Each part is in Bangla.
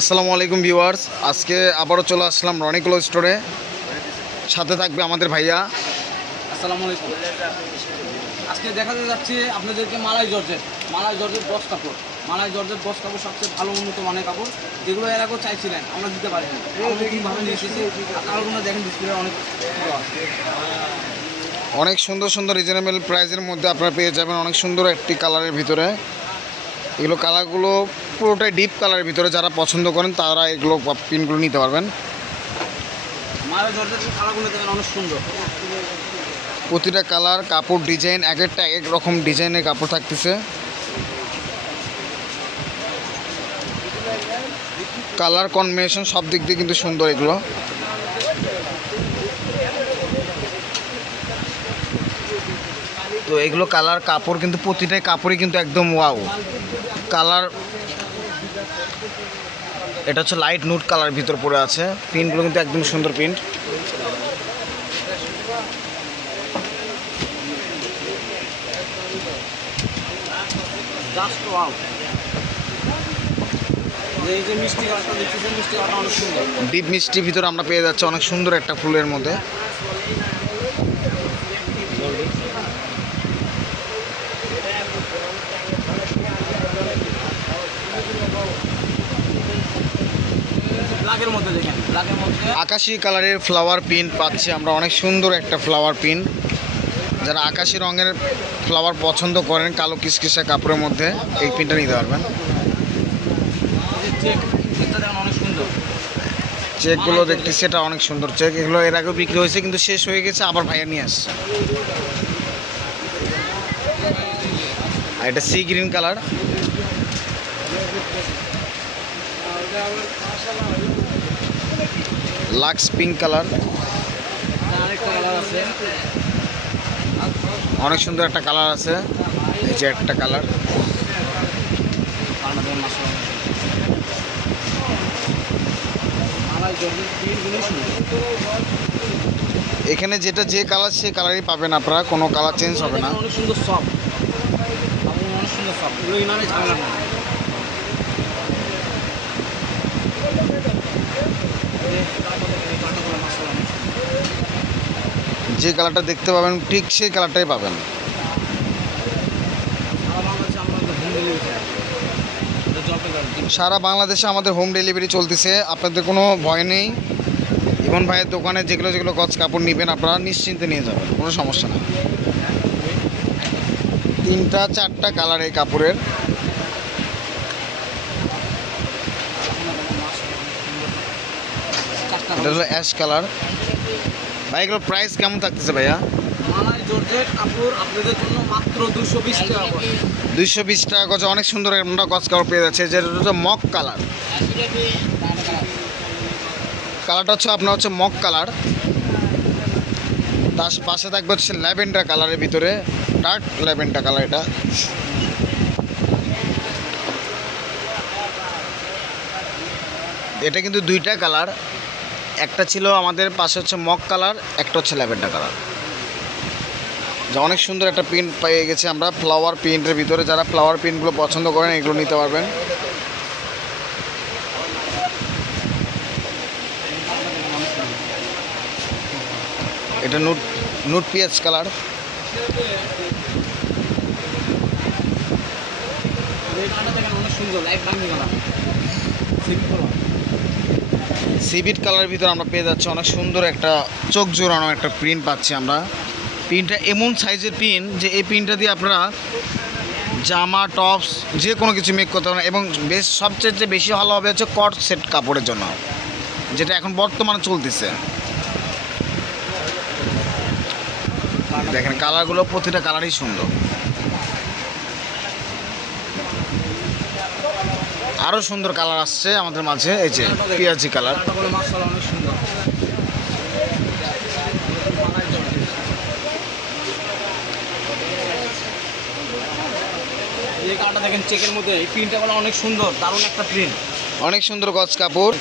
আসসালামু আলাইকুম ভিউয়ার্স। আজকে আবারও চলে আসলাম রনিকুলো স্টোরে। সাথে থাকবে আমাদের ভাইয়া। আসসালামু আলাইকুম। আজকে দেখাতে যাচ্ছে আপনাদেরকে মালাই জর্জেট। মালাই জর্জেট বস কাপড়। মালাই জর্জের বস কাপড় সবচেয়ে ভালো উন্নত মানের কাপড়। যেগুলো এর আগেও চাইছিলেন আমরা দিতে পারিনি। নিয়ে এসেছি। কালারগুলো দেখেন ডিসপ্লে অনেক অনেক সুন্দর সুন্দর রিজনেবল প্রাইসের মধ্যে আপনারা পেয়ে যাবেন অনেক সুন্দর একটি কালারের ভিতরে। এগুলো কালারগুলো পুরোটাই ডিপ কালারের ভিতরে যারা পছন্দ করেন তারা এগুলো পিনগুলো নিতে পারবেন। প্রতিটা কালার কাপড় ডিজাইন এক একটা এক এক রকম ডিজাইনের কাপড় থাকতেছে। কালার কম্বিনেশন সব দিক দিয়ে কিন্তু সুন্দর এগুলো। তো এগুলো কালার কাপড় কিন্তু প্রতিটাই কাপড়ই কিন্তু একদম ওয়াও কালার এটা হচ্ছে লাইট নুট কালার ভিতর পড়ে আছে। প্রিন্টগুলো কিন্তু একদম সুন্দর প্রিন্ট ডিপ মিষ্টির ভিতরে আমরা পেয়ে যাচ্ছি অনেক সুন্দর একটা ফুলের মধ্যে। ব্ল্যাকের মধ্যে দেখেন ব্ল্যাকের মধ্যে। আকাশি কালারের ফ্লাওয়ার প্রিন্ট পাচ্ছি আমরা অনেক সুন্দর একটা ফ্লাওয়ার প্রিন্ট যারা আকাশি রঙের ফ্লাওয়ার পছন্দ করেন কালো কিসকিসা কাপড়ের মধ্যে এই প্রিন্টটা নিতে পারবেন। চেকগুলো দেখতে সেটা অনেক সুন্দর। চেক এগুলো এর আগেও বিক্রি হয়েছে কিন্তু শেষ হয়ে গেছে আবার ভাইয়া নিয়ে আসছে। আর এটা sea green colour lux pink colour. অনেক সুন্দর একটা কালার আছে। এই যে একটা কালার। এখানে যেটা যে কালার সেই কালারই পাবেন আপনারা। কোনো কালার চেঞ্জ হবে না। অনেক সুন্দর সফট অনেক সুন্দর সফট এগুলো ইনারে ঝামেলা নেই যে কালারটা দেখতে পাবেন, ঠিক সেই কালারটাই পাবেন। সারা বাংলাদেশে আমাদের হোম ডেলিভারি চলতেছে, আপনাদের কোনো ভয় নেই। ইমন ভাইয়ের দোকানে যেগুলো যেগুলো গছ কাপড় নেবেন, আপনারা নিশ্চিন্তে নিয়ে যাবেন, কোনো সমস্যা না তিনটা, চারটা কালার এই কাপড়ের। এটা হলো অ্যাশ কালার ভাই এগুলোর প্রাইস কেমন থাকতেছে ভাইয়া? মালাই জর্জেট কাপড় আপনাদের জন্য মাত্র দুশো বিশ টাকা করে। দুইশো বিশ টাকা গজে অনেক সুন্দর কাপড় পেয়ে যাচ্ছে। যেটা হচ্ছে মক কালার। কালারটা হচ্ছে আপনার হচ্ছে মক কালার। তার পাশে থাকবে হচ্ছে ল্যাভেন্ডার কালারের ভিতরে। ডার্ক ল্যাভেন্ডার কালার এটা। এটা কিন্তু দুইটা কালার। একটা ছিল আমাদের পাশে হচ্ছে মক কালার, একটা হচ্ছে ল্যাভেন্ডার কালার। যা অনেক সুন্দর একটা প্রিন্ট পেয়ে গেছে আমরা ফ্লাওয়ার প্রিন্টের ভিতরে যারা ফ্লাওয়ার প্রিন্টগুলো পছন্দ করেন, এগুলো নিতে পারবেন। এটা নুট নুট পিএস কালার। সুন্দর কালার। কালার কালারের ভিতরে আমরা পেয়ে যাচ্ছি অনেক সুন্দর একটা চোখ জোড়ানো একটা প্রিন্ট পাচ্ছি আমরা। প্রিন্টটা এমন সাইজের প্রিন্ট যে এই প্রিন্টটা দিয়ে আপনারা জামা টপস যে কোনো কিছু মেক করতে পারেন এবং বেশ সবচেয়ে বেশি ভালো হবে হচ্ছে কট সেট কাপড়ের জন্য, যেটা এখন বর্তমানে চলতেছে। দেখেন কালারগুলো প্রতিটা কালারই সুন্দর। আরও সুন্দর কালার আসছে আমাদের মাঝে এই যে পেঁয়াজি কালার। এই দেখেন চেকের মধ্যে এই প্রিন্টটা বলে অনেক সুন্দর দারুণ একটা প্রিন্ট অনেক সুন্দর গজ কাপড়।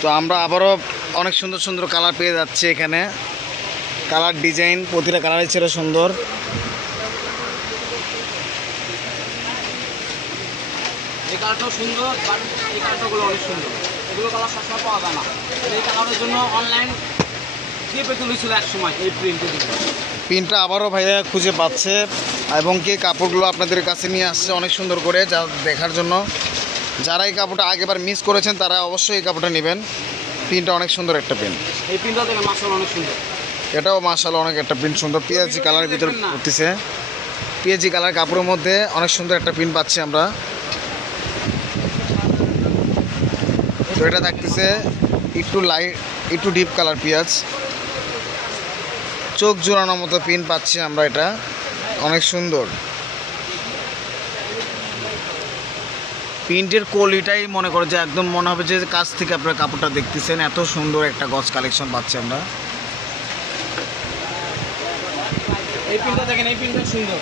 তো আমরা আবারও অনেক সুন্দর সুন্দর কালার পেয়ে যাচ্ছি এখানে। কালার ডিজাইন প্রতিটা কালারের ছিল সুন্দর। এই কালারটাও সুন্দর এই কালারটাগুলো অনেক সুন্দর। এগুলো কালার সবসময় পাওয়া যায় না। এই কালারের জন্য অনলাইন চেপে তুলেছিল এক সময় এই প্রিন্টের জন্য পিনটা আবারও ভাইয়া খুঁজে পাচ্ছে এবং কি কাপড়গুলো আপনাদের কাছে নিয়ে আসছে অনেক সুন্দর করে যা দেখার জন্য। যারা এই কাপড়টা আগেবার মিস করেছেন তারা অবশ্যই এই কাপড়টা নেবেন। পিনটা অনেক সুন্দর একটা পিন এই প্রিন্টটা দেখেন মাসাল অনেক সুন্দর। এটাও মার্শাল অনেক একটা প্রিন্ট সুন্দর। পিএইচজি কালারের ভিতরে উঠতেছে। পিএইচজি কালার কাপড়ের মধ্যে অনেক সুন্দর একটা প্রিন্ট পাচ্ছি আমরা। তো এটা থাকতেছে একটু লাইট একটু ডিপ কালার পেঁয়াজ। চোখ জোড়ানোর মতো পিন পাচ্ছি আমরা এটা। অনেক সুন্দর। প্রিন্টের কোয়ালিটাই মনে করে যে একদম মনে হবে যে কাছ থেকে আপনারা কাপড়টা দেখতেছেন, এত সুন্দর একটা গজ কালেকশন পাচ্ছি আমরা। এই পিনটা দেখেন এই সুন্দর।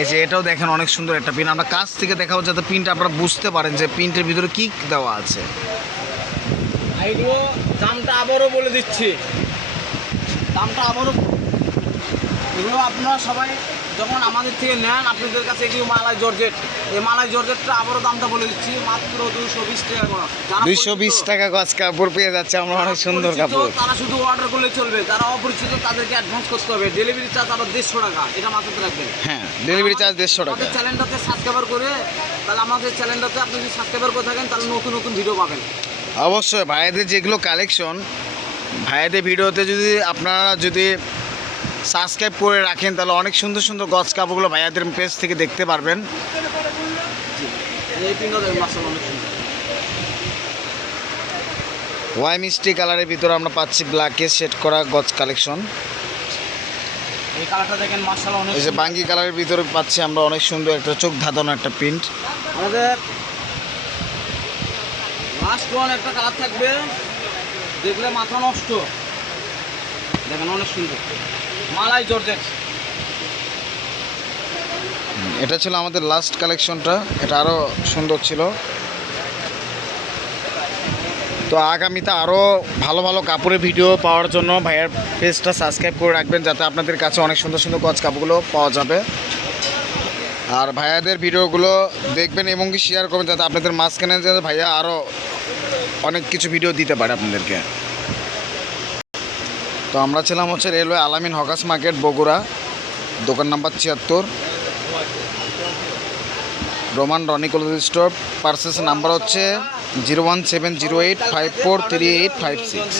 এই যে এটাও দেখেন অনেক সুন্দর একটা পিন। আমরা কাছ থেকে দেখাবো যাতে পিনটা আপনারা বুঝতে পারেন যে পিনটের ভিতরে কি দেওয়া আছে। এইগুলো দামটা আবারও বলে দিচ্ছি। দামটা আবারও এগুলো আপনারা সবাই যখন আমাদের থেকে নেন আপনাদের কাছে এগুলো মালাই জর্জেট। এই মালাই জর্জেটটা আবারও দামটা বলে দিচ্ছি মাত্র দুশো বিশ টাকা করে। দুইশো বিশ টাকা গজ কাপড় পেয়ে যাচ্ছে আমরা অনেক সুন্দর কাপড়। তারা শুধু অর্ডার করলে চলবে। যারা অপরিচিত তাদেরকে অ্যাডভান্স করতে হবে। ডেলিভারি চার্জ আবার দেড়শো টাকা এটা মাথাতে রাখবেন। হ্যাঁ ডেলিভারি চার্জ দেড়শো টাকা। চ্যানেলটাতে সাবস্ক্রাইবার করে তাহলে আমাদের চ্যানেলটাতে আপনি যদি সাবস্ক্রাইবার করে থাকেন তাহলে নতুন নতুন ভিডিও পাবেন। অবশ্যই ভাইয়াদের যেগুলো কালেকশন ভাইয়াদের ভিডিওতে যদি আপনারা যদি সাবস্ক্রাইব করে রাখেন তাহলে অনেক সুন্দর সুন্দর গছ কাপড়গুলো ভাইয়াদের পেজ থেকে দেখতে পারবেন। ওয়াই মিষ্টি কালারের ভিতরে আমরা পাচ্ছি ব্ল্যাকে সেট করা গছ কালেকশন এই কালারটা দেখেন মাসাল অনেক এই যে বাঙ্গি কালারের ভিতরে পাচ্ছি আমরা অনেক সুন্দর একটা চোখ ধাঁধানো একটা প্রিন্ট আমাদের লাস্ট ওয়ান একটা কালার থাকবে দেখলে মাথা নষ্ট। দেখেন অনেক সুন্দর। মালাই জর্জেট। এটা ছিল আমাদের লাস্ট কালেকশনটা এটা আরও সুন্দর ছিল। তো আগামীতে আরও ভালো ভালো কাপড়ের ভিডিও পাওয়ার জন্য ভাইয়ার পেজটা সাবস্ক্রাইব করে রাখবেন, যাতে আপনাদের কাছে অনেক সুন্দর সুন্দর গজ কাপড়গুলো পাওয়া যাবে। আর ভাইয়াদের ভিডিওগুলো দেখবেন এবং কি শেয়ার করবেন, যাতে আপনাদের মাঝখানে যাতে ভাইয়া আরও অনেক কিছু ভিডিও দিতে পারে আপনাদেরকে। তো আমরা ছিলাম হচ্ছে রেলওয়ে আলামিন হকাস মার্কেট, বগুড়া। দোকান নাম্বার ছিয়াত্তর। Roman Roni college store. Purchase number হচ্ছে zero one seven zero eight five four three eight five six.